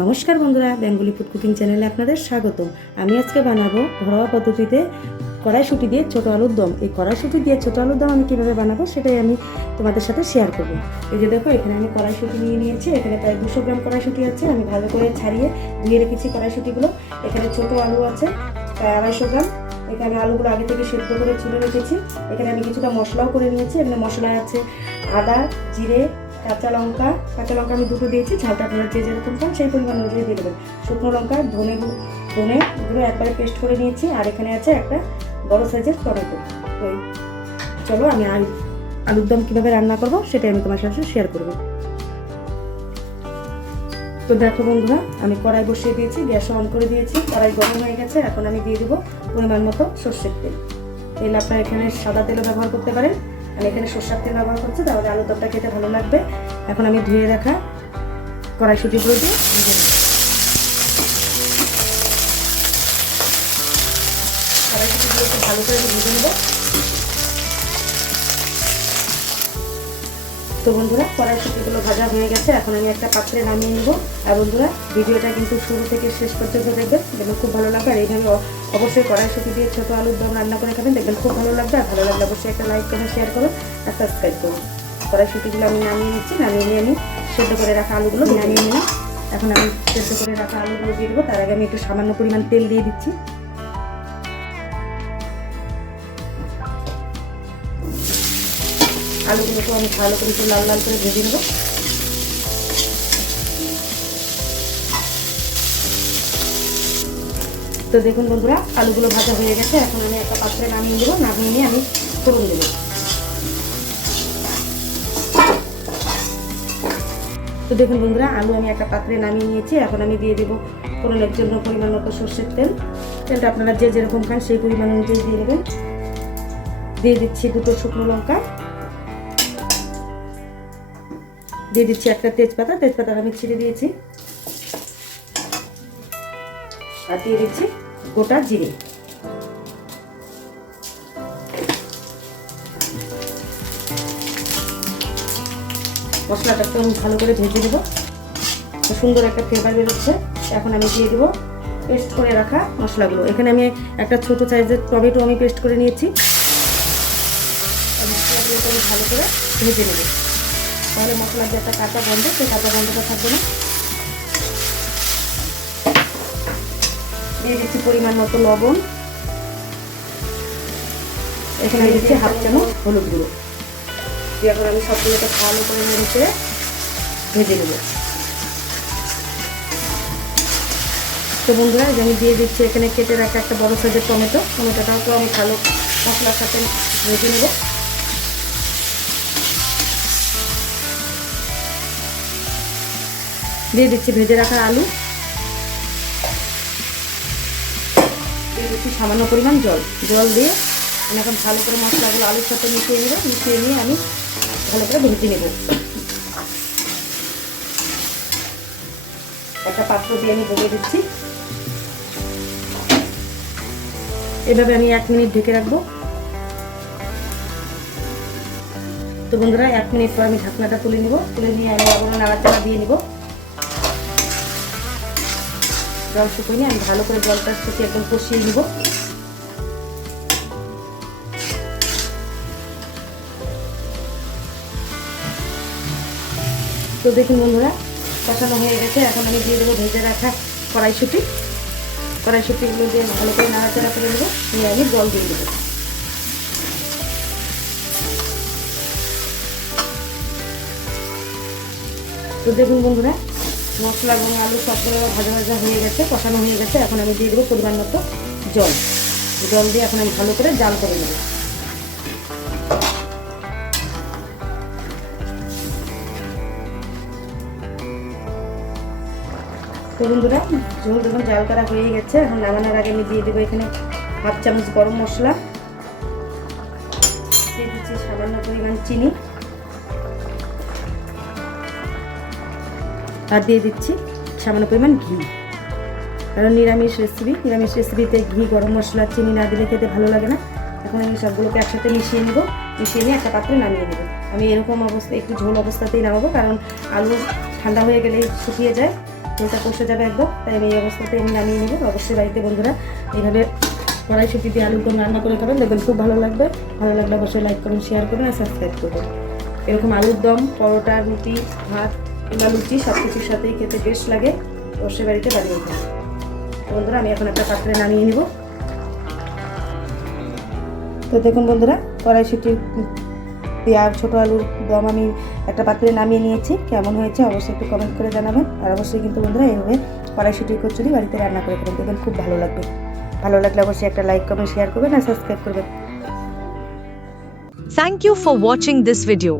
নমস্কার বন্ধুরা, Bengali food cooking চ্যানেলে আপনাদের স্বাগতম। আমি আজকে বানাবো ঘরোয়া পদ্ধতিতে কড়াইশুঁটি দিয়ে ছোটো আলুর দম। এই কড়াইশুঁটি দিয়ে ছোটো আলুর দম আমি কীভাবে বানাবো সেটাই আমি তোমাদের সাথে শেয়ার করবো। এই যে দেখো, এখানে আমি কড়াইশুঁটি নিয়ে নিয়েছি। এখানে প্রায় 200 গ্রাম কড়াইশুঁটি আছে। আমি ভালো করে ছাড়িয়ে ধুয়ে রেখেছি কড়াইশুঁটিগুলো। এখানে ছোটো আলু আছে প্রায় 250 গ্রাম। এখানে আলুগুলো আগে থেকে সেদ্ধ করে ছুলে রেখেছি। এখানে আমি কিছুটা মশলাও করে নিয়েছি। এখানে মশলায় আছে আদা, জিরে, কাঁচা লঙ্কা আমি দুটো দিয়েছি। ঝালটা আপনারা যে যেরকম খান সেই পরিমাণ অনুযায়ী দিয়ে দেবেন। শুকনো লঙ্কা, ধনে গুঁড়ো একবারে পেস্ট করে নিয়েছি। আর এখানে আছে একটা বড় সাইজের টমেটো। চলো আমি আলুর দম কীভাবে রান্না করবো সেটাই আমি তোমার সাথে শেয়ার করবো। তো দেখো বন্ধুরা, আমি কড়াই বসিয়ে দিয়েছি, গ্যাস অন করে দিয়েছি। কড়াই গরম হয়ে গেছে। এখন আমি দিয়ে দেবো পরিমাণ মতো সর্ষের তেল। তেল আপনারা এখানে সাদা তেলও ব্যবহার করতে পারেন। আমি এখানে সর্ষের তেল ব্যবহার করছি, তাহলে আলুর দমটা খেতে ভালো লাগবে। এখন আমি ধুয়ে রাখা কড়াইশুঁটিগুলো দিয়ে ভেজে নেব। কড়াইশুঁটিগুলো একটু ভালো করে ভেজে নেব। তো বন্ধুরা, কড়াইশুঁটিগুলো ভাজা হয়ে গেছে। এখন আমি একটা পাত্রে নামিয়ে নেব। আর বন্ধুরা, ভিডিওটা কিন্তু শুরু থেকে শেষ পর্যন্ত দেখবেন, খুব ভালো লাগবে। আর এইভাবে অবশ্যই কড়াইশুঁটি দিয়ে ছোটো আলুর দম রান্না করে খাবেন, দেখবেন খুব ভালো লাগবে। আর ভালো লাগলে অবশ্যই একটা লাইক করুন, শেয়ার করুন আর সাবস্ক্রাইব করুন। কড়াইশুঁটিগুলো আমি নামিয়ে নিচ্ছি। নামিয়ে নিয়ে আমি সেদ্ধ করে রাখা আলুগুলো নামিয়ে নিলাম। এখন আমি সেদ্ধ করে রাখা আলুগুলো দিয়ে দেবো। তার আগে আমি একটু সামান্য পরিমাণ তেল দিয়ে দিচ্ছি। আলুগুলোকে আমি ভালো করে একটু লাল লাল করে ভেজে নেব। তো দেখুন বন্ধুরা, আলুগুলো ভাজা হয়ে গেছে। এখন আমি একটা পাত্রে নামিয়ে দেবো। নামিয়ে নিয়ে আমি ফোড়ন দেবো। তো দেখুন বন্ধুরা, আলু আমি একটা পাত্রে নামিয়ে নিয়েছি। এখন আমি দিয়ে দেবো ফোড়নের জন্য পরিমাণ মতো সর্ষের তেল। তেলটা আপনারা যে যেরকম খান সেই পরিমাণ অনুযায়ী দিয়ে দেবেন। দিয়ে দিচ্ছি দুটো শুকনো লঙ্কা, দিয়ে দিচ্ছি একটা তেজপাতা আমি ছিঁড়ে দিয়েছি। আর দিয়ে দিচ্ছি গোটা জিরে। মশলাটাকে আমি ভালো করে ভেজে দেবো। সুন্দর একটা ফ্লেভার বেরোচ্ছে। এখন আমি দিয়ে দেবো পেস্ট করে রাখা মশলাগুলো। এখানে আমি একটা ছোট সাইজের টমেটো আমি পেস্ট করে নিয়েছি। মশলাগুলোকে আমি ভালো করে ভেজে নেব, তাহলে মশলার যে একটা কাঁচা গন্ধ, সেই কাঁচা গন্ধটা থাকবে না। দিয়ে দিচ্ছি পরিমাণ মতো লবণ। এখানে দিচ্ছি 1/2 চামচ হলুদ গুঁড়ো। দিয়ে এখন আমি সবগুলোকে ভালো করে নেড়ে ভেজে নেব। তো বন্ধুরা, আমি দিয়ে দিচ্ছি এখানে কেটে রাখা একটা বড় সাইজের টমেটোটাও আমি ভালো মশলার সাথে ভেজে নেব। দিয়ে দিচ্ছি ভেজে রাখা আলু। দিয়ে দিচ্ছি সামান্য পরিমাণ জল দিয়ে আমি এখন ভালো করে মশলাগুলো আলুর সাথে মিশিয়ে নেব। মিশিয়ে নিয়ে আমি ভালো করে ভেজে নেব। একটা পাত্র দিয়ে আমি ভেজে দিচ্ছি। এভাবে আমি 1 মিনিট ঢেকে রাখবো। তো বন্ধুরা, 1 মিনিট পর আমি ঢাকনাটা তুলে নিব। তুলে নিয়ে আমি আবার নাড়াচাড়া দিয়ে নিব। জল শুকিয়ে নিয়ে আমি ভালো করে জলটা শুকিয়ে একদম কষিয়ে নিব। তো দেখুন বন্ধুরা, কষানো হয়ে গেছে। এখন আমি দিয়ে দেবো ভেজে রাখা কড়াইশুঁটিগুলো দিয়ে ভালো করে নাড়াচাড়া করে নেবো। নিয়ে আমি জল দিয়ে দেবো। তো দেখুন বন্ধুরা, মশলা এবং আলু সবগুলো ভাজা হয়ে গেছে, কষানো হয়ে গেছে। এখন আমি দিয়ে দেবো পরিমাণ মতো জল দিয়ে এখন আমি ভালো করে জাল করে নেব। তো বন্ধুরা, ঝোল যখন জাল করা হয়ে গেছে, এখন নামানোর আগে আমি দিয়ে দেবো এখানে 1/2 চামচ গরম মশলা। দিয়ে দিচ্ছি সামান্য পরিমাণ চিনি। আর দিয়ে দিচ্ছি সামান্য পরিমাণ ঘি। কারণ নিরামিষ রেসিপিতে ঘি, গরম মশলা, চিনি না দিলে খেতে ভালো লাগে না। এখন আমি সবগুলোকে একসাথে মিশিয়ে নেব। মিশিয়ে নিয়ে একটা পাত্রে নামিয়ে নেব। আমি এরকম অবস্থা একটু ঝোল অবস্থাতেই নামাবো, কারণ আলু ঠান্ডা হয়ে গেলে শুকিয়ে যায়, ঝোলটা কষে যাবে একদম। তাই আমি এই অবস্থাতে আমি নামিয়ে নেবো। অবশ্যই বাড়িতে বন্ধুরা এইভাবে কড়াইশুঁটি দিয়ে আলুর দম রান্না করে খাবেন, দেখবেন খুব ভালো লাগবে। ভালো লাগলে অবশ্যই লাইক করুন, শেয়ার করুন আর সাবস্ক্রাইব করবেন। এরকম আলুর দম পরোটা, রুটি, ভাত কিংবা লুচি সব কিছুর সাথেই খেতে বেশ লাগে। অবশ্যই বাড়িতে বানিয়ে খাবেন। বন্ধুরা আমি এখন একটা পাত্রে নামিয়ে নেব। তো দেখুন বন্ধুরা, কড়াইশুঁটি পেঁয়াজ ছোটো আলুর দম আমি একটা পাত্রে নামিয়ে নিয়েছি। কেমন হয়েছে অবশ্যই একটু কমেন্ট করে জানাবেন। আর অবশ্যই কিন্তু বন্ধুরা এইভাবে কড়াইশুঁটির কচুরি বাড়িতে রান্না করে খাবেন, দেখবেন খুব ভালো লাগবে। ভালো লাগলে অবশ্যই একটা লাইক কমেন্ট শেয়ার করবেন আর সাবস্ক্রাইব করবেন। Thank you for watching this video.